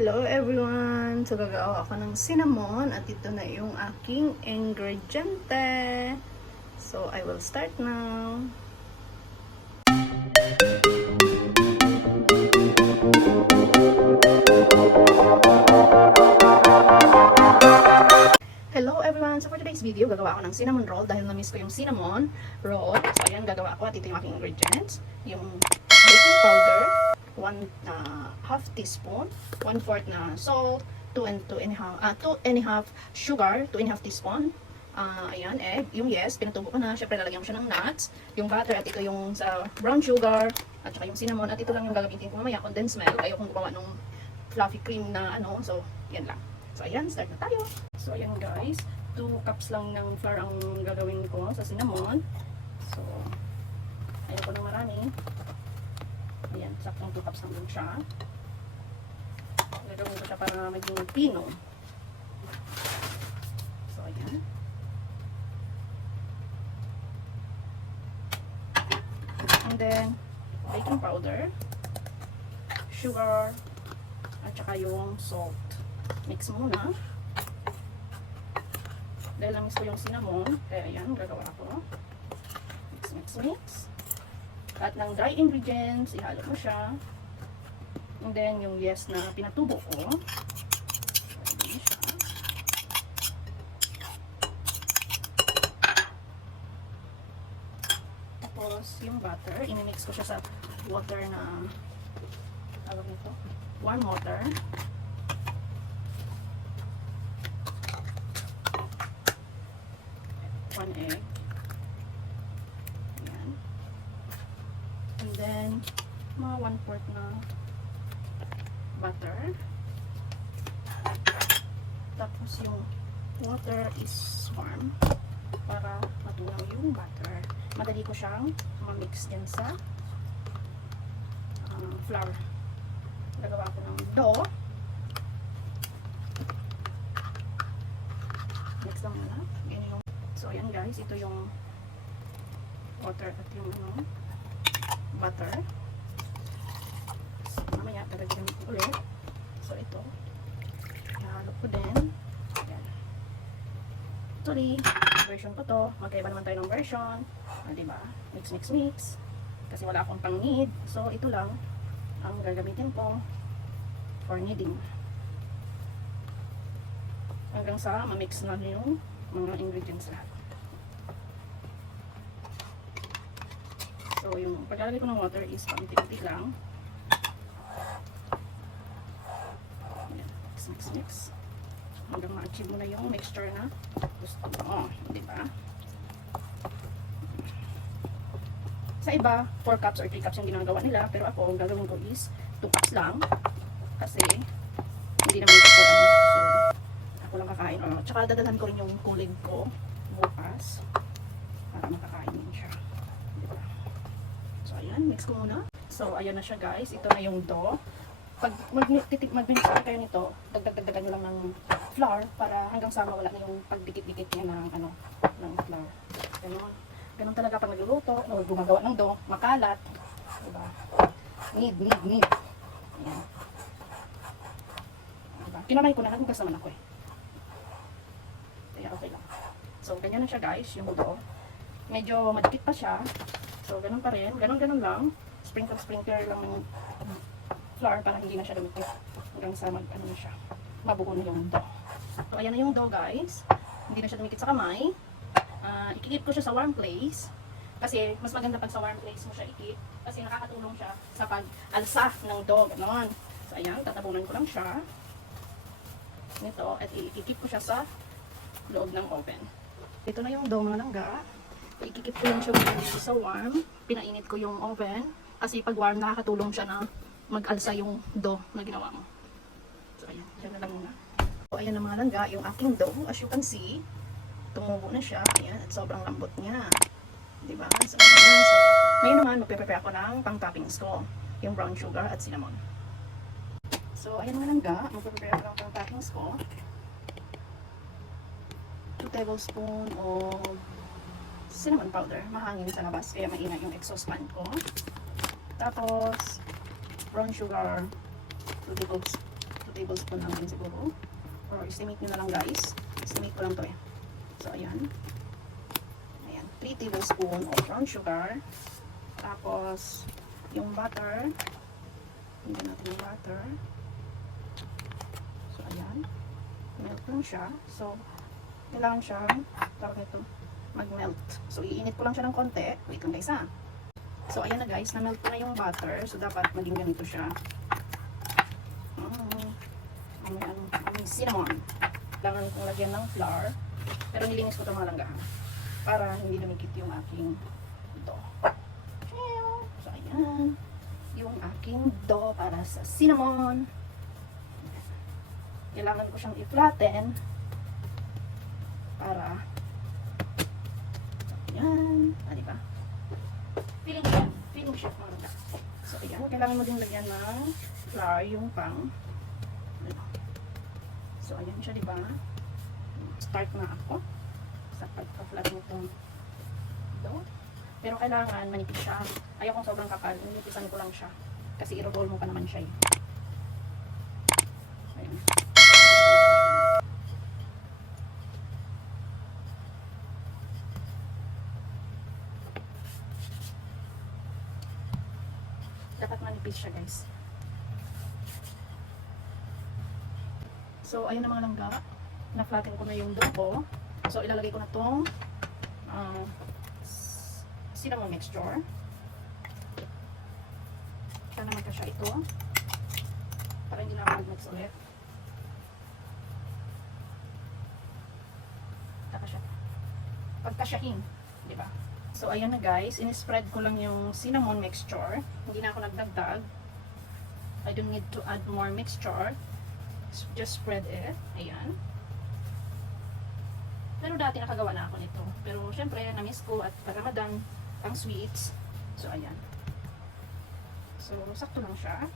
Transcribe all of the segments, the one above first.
Hello everyone! So gagawa ako ng cinnamon at ito na yung aking ingrediente. So I will start now. Hello everyone! So for today's video, gagawa ako ng cinnamon roll dahil na-miss ko yung cinnamon roll. So ayan, gagawa ko at ito yung aking ingredients. Yung baking powder, 1/2 teaspoon, 1/4 na salt, 2 and a half sugar, 2.5 teaspoon. Ayan, egg, yung yes, pinatubo ko na. Syempre lalagyan ko siya ng nuts, yung butter, at ito yung sa brown sugar, at saka yung cinnamon, at ito lang yung gagamitin ko mamaya, condensed milk. Ayokong gumawa ng fluffy cream na ano, so yan lang. So ayan, start na tayo. So ayan guys, 2 cups lang ng flour ang gagawin ko sa cinnamon. So, ayoko ng marami. Ayan, saktong 2 cups lang siya. Gagawin ko siya para maging pino. So, ayan. And then, baking powder, sugar, at saka yung salt. Mix muna. Dahil na-miss ko yung cinnamon, kaya ayan, gagawa ako. Mix, mix, mix. At ng dry ingredients, ihalo mo siya. And then, yung yes na pinatubo ko. Pwede siya. Tapos, yung butter, inimix ko siya sa water na, tawag nito, warm water. One egg. Ayan. And then, mga 1/4 na butter. Tapos yung water is warm para matunaw yung butter. Madali ko siyang ma-mix din sa flour. Gagawa ko ng dough. Mix lang muna. Ganyan yung, so ayan guys, ito yung water at yung butter. So, mamaya talagyan ko ulit. So ito, ihalo ko din. Ayan. Actually, version ko to. Magkaiba naman tayo ng version. Diba? Mix, mix, mix. Kasi wala akong pang knead. So ito lang ang gagamitin ko for kneading. Hanggang sa ma-mix na yung mga ingredients lahat. So, yung paglalagay ko ng water is paunti-unti lang. Ayan, mix, mix, mix. Hanggang ma-achieve mo na yung mixture na gusto mo. Diba? Sa iba, 4 cups or 3 cups yung ginagawa nila. Pero ako, ang gagawin ko is 2 cups lang. Kasi, hindi naman ito for ano. So, ako lang kakain. Tsaka dadalhan ko rin yung kulig ko bukas. Para makakain din siya. So, ayan, mix ko muna. So, ayan na siya guys. Ito na yung dough. Pag mag-mix kayo nito, dagdagan nyo lang ng flour para hanggang sa mawala na yung pagdikit-dikit niya ng, ng flour. Ganun talaga pag nagluluto, o gumagawa ng dough, makalat. Diba? Need. Ayan. Diba? Kinamay ko na, nagugas naman ako eh. Kaya okay lang. So, ganyan na siya guys, yung dough. Medyo madikit pa siya. So, ganun pa rin. Ganun lang. Sprinkle lang ng flour para hindi na siya dumikit. Hanggang sa ano na siya. Mabuo na yung dough. So, ayan na yung dough guys. Hindi na siya dumikit sa kamay. Ikikip ko siya sa warm place. Kasi, mas maganda pag sa warm place mo siya ikip. Kasi nakakatulong siya sa pag-alsa ng dough. Ganon. So, ayan. Tatabunan ko lang siya. Nito. At ikikip ko siya sa loob ng oven. Ito na yung dough mga langga. Ikikip ko lang siya sa warm. Pinainit ko yung oven. Kasi pag warm, nakakatulong siya na mag-alsa yung dough na ginawa mo. So, ayan. Diyan na lang muna. So, ayan na mga langga, yung aking dough. As you can see, tumubo na siya. Ayan. At sobrang lambot niya. Diba? So, ayan. So, ngayon naman, magpe-prepare ako ng pang-toppings ko. Yung brown sugar at cinnamon. So, ayan mga langga. Magpe-prepare ako ng pang-toppings ko. 2 tablespoon of cinnamon powder. Mahangin sa labas, kaya maingay yung exhaust fan ko. Tapos, brown sugar, 2 tablespoon lang din siguro. Or estimate nyo na lang guys. Estimate ko lang to eh. So, ayan. Ayan. 3 tablespoon of brown sugar. Tapos, yung butter. Hindi natin yung butter. So, ayan. Melt lang siya. So, kailangan siya, tawag ito, mag-melt. So, iinit ko lang siya ng konti. Wait lang guys ha. So, ayan na guys. Na-melt ko na yung butter. So, dapat maging ganito siya. May cinnamon. Kailangan kong lagyan ng flour. Pero nilinis ko ito mga langga. Para hindi lumikit yung aking dough. So, ayan. Yung aking dough para sa cinnamon. Kailangan ko siyang i-flatten. Para ayan. Diba? Feeling siya mga langga. So, ayan. Kailangan mo din lagyan ng flour yung pang. So, ayan siya, diba? Start na ako sa pagka-flat nitong dough. Pero kailangan manipis siya. Ayaw kong sobrang kapal. Ninipisan ko lang siya. Kasi i-roll mo pa naman siya. Ayan. Dapat manipis siya, guys. So, ayun na mga langga. Na-flatten ko na yung dough ko. So, ilalagay ko na itong cinnamon mixture. Sana magkasya ito. Para hindi na ako mag-mix ulit. Pagkasyahin. Diba? So, ayan na guys. In-spread ko lang yung cinnamon mixture. Hindi na ako nagdagdag. I don't need to add more mixture. Just spread it. Ayan. Pero dati nakagawa na ako nito. Pero syempre, na-miss ko at Ramadan, ang sweets. So, ayan. So, sakto lang siya.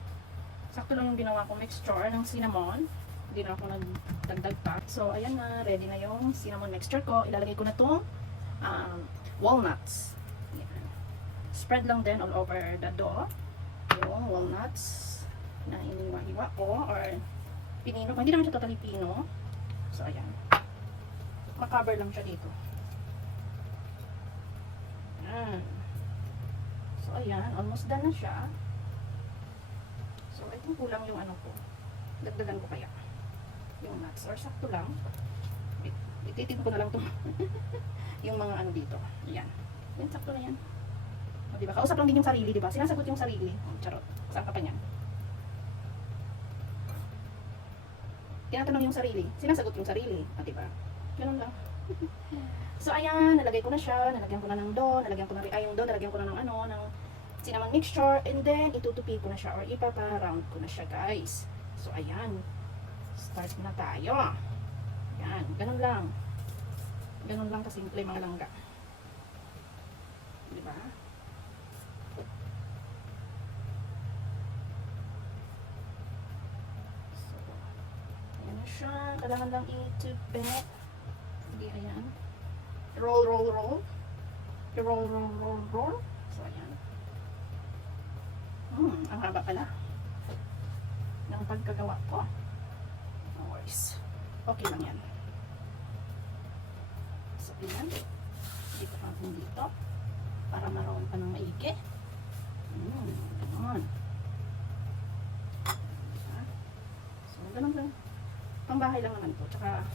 Sakto lang yung ginawa kong mixture ng cinnamon. Hindi na ako nagdagdag pa. So, ayan na. Ready na yung cinnamon mixture ko. Ilalagay ko na itong walnuts. Ayan. Spread lang din all over the dough. Yung walnuts na iniwa-iwa ko or pinino. Hindi naman siya totally pino. So, ayan. Makaber lang siya dito. Ayan. So, ayan. Almost done na siya. So, ito kulang yung ano ko. Dagdagan ko kaya. Yung nuts. Or sakto lang. Ititip ko na lang ito. Yung mga ano dito. Ayan. Yan, sakto na yan. O, diba? Kausap lang din yung sarili, diba? Sinasagot yung sarili. O, charot. Saan ka pa niyan? Tinatanong yung sarili, sinasagot yung sarili, diba? Ganun lang. So, ayan, nalagay ko na siya, nalagyan ko na ng dough, nalagyan ko na yung dough, nalagyan ko na ng ano, ng cinnamon mixture, and then, itutupi ko na siya, or ipapa-round ko na siya, guys. So, ayan. Start na tayo. Ayan, ganun lang. Ganun lang kasimple mga langga. Diba? Siya, kailangan lang i-tupi. Sige, ayan. Roll, roll, roll. I-roll, roll, roll, roll. So, ayan. Ang haba pala ng pagkagawa ko. No worries. Okay lang yan. So, ayan. Dito natin dito. Para maroon pa ng maigi. Ganun. So, ganun lang. Pambahay lang naman po. Tsaka,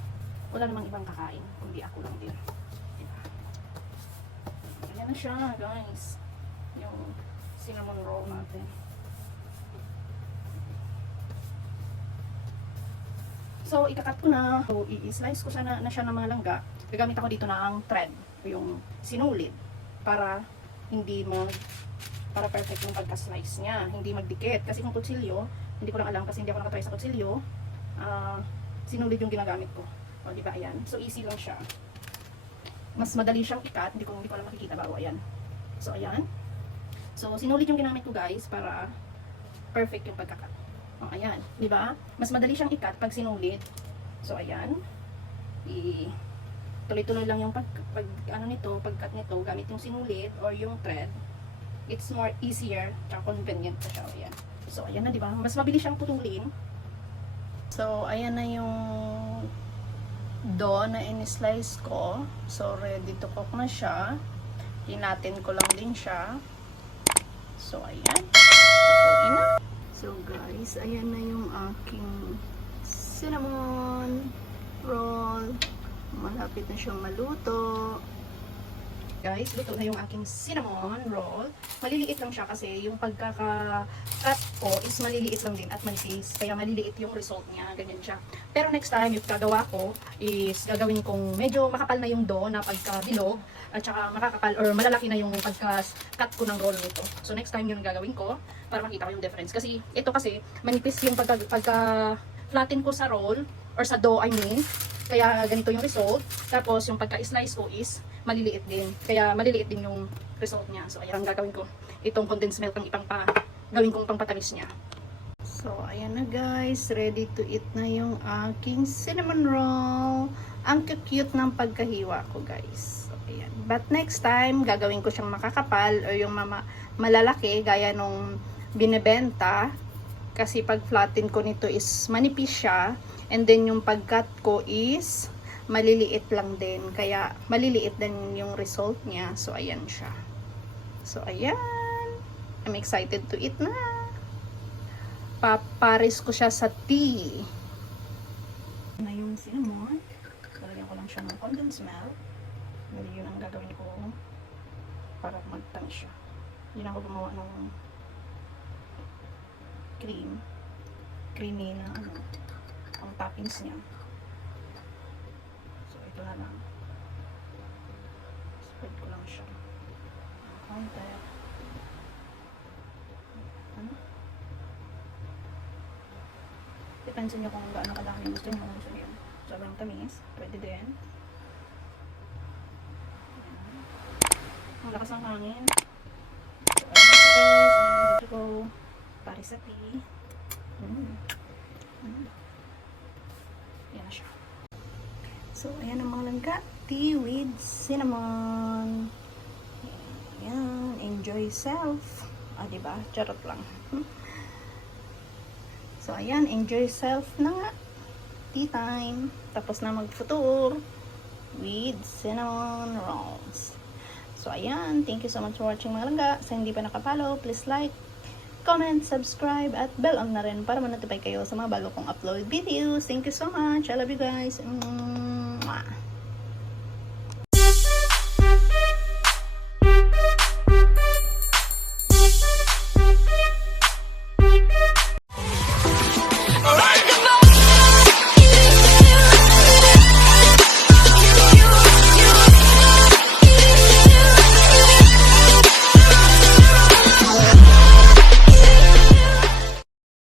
wala namang ibang kakain. Kundi ako lang din. Ayan na siya, guys. Yung cinnamon roll natin. So, ikakat ko na. So, i-slice ko siya na siya ng mga langga. Gagamit ako dito ng thread. Yung sinulid. Para hindi para perfect yung pagka-slice niya. Hindi magdikit. Kasi kung kutsilyo, hindi ko lang alam kasi hindi ako nakatry sa kutsilyo. Sinulid yung ginagamit ko. O, diba, ayan. So, easy lang siya. Mas madali siyang ikat. Hindi ko lang makikita ba. O, ayan. So, ayan. So, sinulid yung ginamit ko, guys, para perfect yung pagkakat. O, ayan. Diba? Mas madali siyang ikat pag sinulid. So, ayan. Tuloy-tuloy lang yung pagkat nito, gamit yung sinulid or yung thread. It's more easier, tsaka convenient pa siya. O, ayan. So, ayan na, diba? Mas mabilis siyang putulin. So, ayan na yung dough na in-slice ko. So, ready to cook na siya. Hinatin ko lang din siya. So, ayan. Tutuin na. So, guys, ayan na yung aking cinnamon roll. Malapit na siyang maluto. Guys, luto na yung aking cinnamon roll. Maliliit lang siya kasi yung pagkaka-cut ko is maliliit lang din at manipis. Kaya maliliit yung result niya. Ganyan siya. Pero next time, yung gagawa ko is gagawin kong medyo makapal na yung dough na pagkabilog at saka makakapal or malalaki na yung pagka-cut ko ng roll nito. So next time yun gagawin ko para makita ko yung difference. Kasi ito kasi manipis yung pagka-flatten ko sa roll or sa dough, I mean. Kaya ganito yung result. Tapos yung pagka-slice ko is maliliit din. Kaya maliliit din yung result niya. So ayan ang gagawin ko. Itong condensed milk ang gawin kong pangpatamis niya. So ayan na guys. Ready to eat na yung aking cinnamon roll. Ang cute ng pagkahiwa ko guys. So ayan. But next time, gagawin ko siyang makakapal o yung malalaki gaya nung binebenta. Kasi pag flatten ko nito is manipis siya. And then yung pag-cut ko is maliliit lang din. Kaya maliliit din yung result niya. So ayan siya. So ayan. I'm excited to eat na. Paparis ko siya sa tea. Na yung cinnamon. Lalagyan ko lang siya ng condensed milk. Yun ang gagawin ko para magtamis siya. Yun ako gumawa ng cream. Creamy na ang toppings niya. So, ito na lang. Spread ko lang siya. Konti. Ano? Depende nyo kung gaano kalaki yung gusto nyo. Kung gusto nyo sobrang tamis, pwede din. Ang lakas ng hangin. So, ayun guys. Go. Paris sa tea. Yan na siya. So, ayan ang mga langka. Tea with cinnamon. Ayan. Enjoy self. Diba? Charot lang. So, ayan. Enjoy self na nga. Tea time. Tapos na mag-futur with cinnamon rolls. So, ayan. Thank you so much for watching mga langga. Sa hindi pa nakapollow, please like, comment, subscribe, at bell on na rin para ma-notify kayo sa mga bago kong upload videos. Thank you so much. I love you guys.